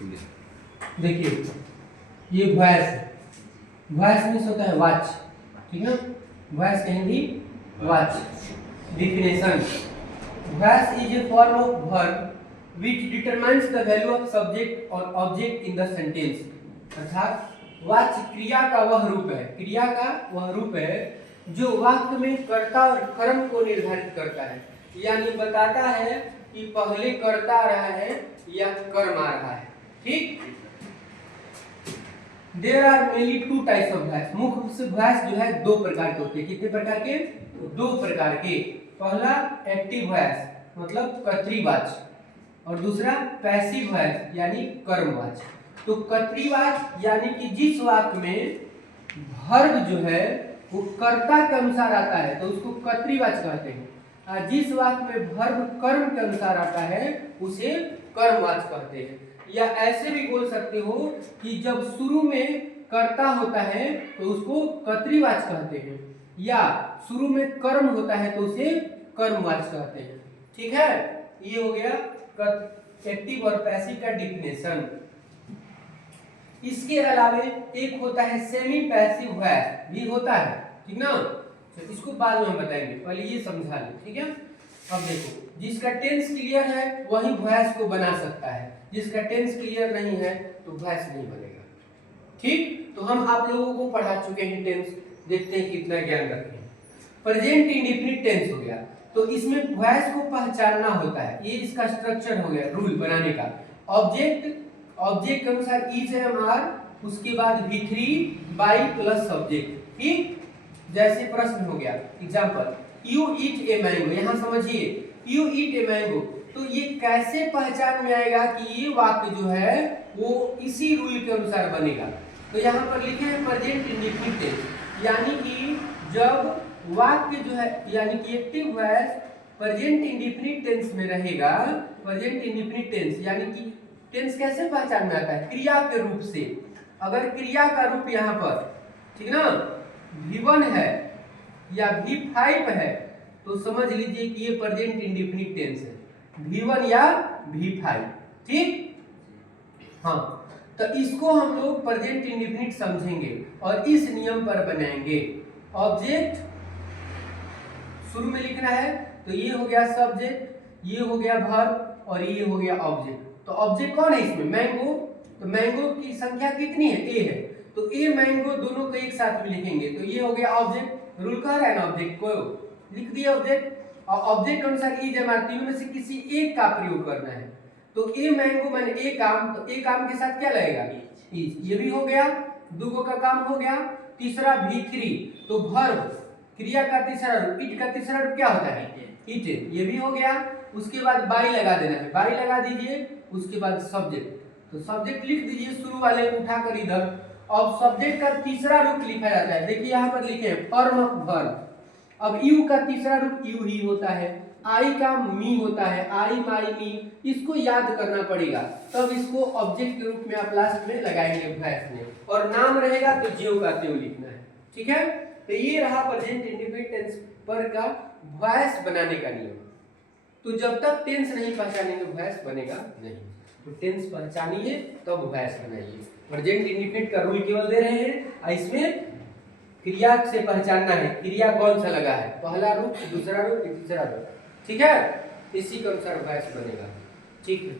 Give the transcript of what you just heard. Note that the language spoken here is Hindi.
देखिए ये वॉइस है, वॉइस मीन्स होता है वॉच, ठीक है। Voice can be watch. Definition, voice is a form of verb which determines the value of subject और ऑब्जेक्ट इन द सेंटेंस। अर्थात वाच्य क्रिया का वह रूप है, क्रिया का वह रूप है जो वाक्य में कर्ता और कर्म को निर्धारित करता है, यानी बताता है कि पहले कर्ता आ रहा है या कर्म आ रहा है, ठीक। There are mainly two types of voice. मुख्य रूप से वॉइस जो है दो प्रकार के होते हैं। कितने प्रकार के? दो प्रकार के। पहला एक्टिव वॉइस मतलब कर्तृवाच्य, और दूसरा पैसिव वॉइस यानी कर्मवाच्य। तो कर्तृवाच्य यानी कि जिस वाक्य में वर्ब जो है वो कर्ता के अनुसार आता है तो उसको कर्तृवाच्य कहते हैं, और जिस वाक्य में वर्ब कर्म के अनुसार आता है उसे कर्मवाच्य कहते हैं। या ऐसे भी बोल सकते हो कि जब शुरू में कर्ता होता है तो उसको कर्तृवाच्य कहते हैं, या शुरू में कर्म होता है तो उसे कर्मवाच्य कहते हैं, ठीक है। ये हो गया एक्टिव और पैसिव का डिफिनेशन। इसके अलावा एक होता है सेमी पैसिव वॉइस भी होता है, ठीक ना। तो इसको बाद में हम बताएंगे, पहले ये समझा लें, ठीक है। अब देखो, जिसका टेंस क्लियर है वही वॉइस को बना सकता है, जिसका टेंस क्लियर नहीं है तो वॉइस नहीं बनेगा, ठीक। तो हम आप लोगों को पढ़ा चुके हैं टेंस, देखते हैं कितना ज्ञान रखते हैं। प्रेजेंट इंडेफिनिट टेंस हो गया, तो इसमें वॉइस को पहचानना होता है, ये इसका स्ट्रक्चर हो गया रूल बनाने का। ऑब्जेक्ट के अनुसार इज एम आर, उसके बाद V3 बाई प्लस सब्जेक्ट, ठीक। जैसे प्रश्न हो गया example, you eat a mango, यहां समझिए यू ईट ए मैंगो, तो ये कैसे पहचान में आएगा कि ये वाक्य जो है वो इसी रूल के अनुसार बनेगा। तो यहाँ पर लिखे हैं प्रेजेंट इंडेफिनिट टेंस, यानी कि जब वाक्य जो है यानी कि active voice present indefinite tense में रहेगा। प्रेजेंट इंडेफिनिट टेंस यानी कि टेंस कैसे पहचान में आता है? क्रिया के रूप से। अगर क्रिया का रूप यहाँ पर, ठीक ना, V1 है या V5 है तो समझ लीजिए कि ये प्रेजेंट इंडेफिनिट टेंस है, V1 या V5, ठीक। हाँ, तो इसको हम लोग प्रेजेंट इंडेफिनिट समझेंगे और इस नियम पर बनाएंगे। ऑब्जेक्ट शुरू में लिखना है, तो ये हो गया सब्जेक्ट, ये हो गया वर्ब और ये हो गया ऑब्जेक्ट। तो ऑब्जेक्ट कौन है इसमें? मैंगो। तो मैंगो की संख्या कितनी है? ए है, तो ए मैंगो दोनों को एक साथ में लिखेंगे, तो ये हो गया ऑब्जेक्ट। रूल कह रहा है ना, ऑब्जेक्ट को लिख दिया ऑब्जेक्ट, और ऑब्जेक्ट के अनुसार इज एम आर तीनों में से किसी एक का प्रयोग करना है। तो ए मैंगो मैंने ए काम, तो ए काम के साथ क्या लगेगा? इज। ये भी हो गया, दूगो का काम हो गया। तीसरा V3, तो वर्ब क्रिया का तीसरा रूप, इट का तीसरा रूप क्या होता है? इट। ये भी हो गया। उसके बाद बाई लगा देना है, बाई लगा दीजिए। उसके बाद सब्जेक्ट, तो सब्जेक्ट लिख दीजिए शुरू वाले को उठाकर इधर। अब सब्जेक्ट का तीसरा रूप लिखा जाता है, देखिए यहाँ पर लिखे हैं फॉर्म ऑफ वर्ब। अब यू का तीसरा रूप यू ही होता है, आई का मी होता है, आई माई मी, इसको याद करना पड़ेगा, तब इसको ऑब्जेक्ट के रूप में आप लास्ट में लगाएंगे वॉइस में, और नाम रहेगा तो ज्यों का त्यों लिखना है, ठीक है। तो ये रहा प्रेजेंट इंडेफिनिट टेंस पर का वॉइस बनाने का नियम। तो जब तक टेंस नहीं पहचानेंगे वॉइस बनेगा नहीं, तो टेंस पहचानिए तब वॉइस बनाइए। प्रेजेंट इंडेफिनिट का रूल केवल दे रहे हैं, और इसमें क्रिया से पहचानना है क्रिया कौन सा लगा है, पहला रूप, दूसरा रूप, तीसरा रूप, ठीक है। इसी के अनुसार वॉइस बनेगा, ठीक है।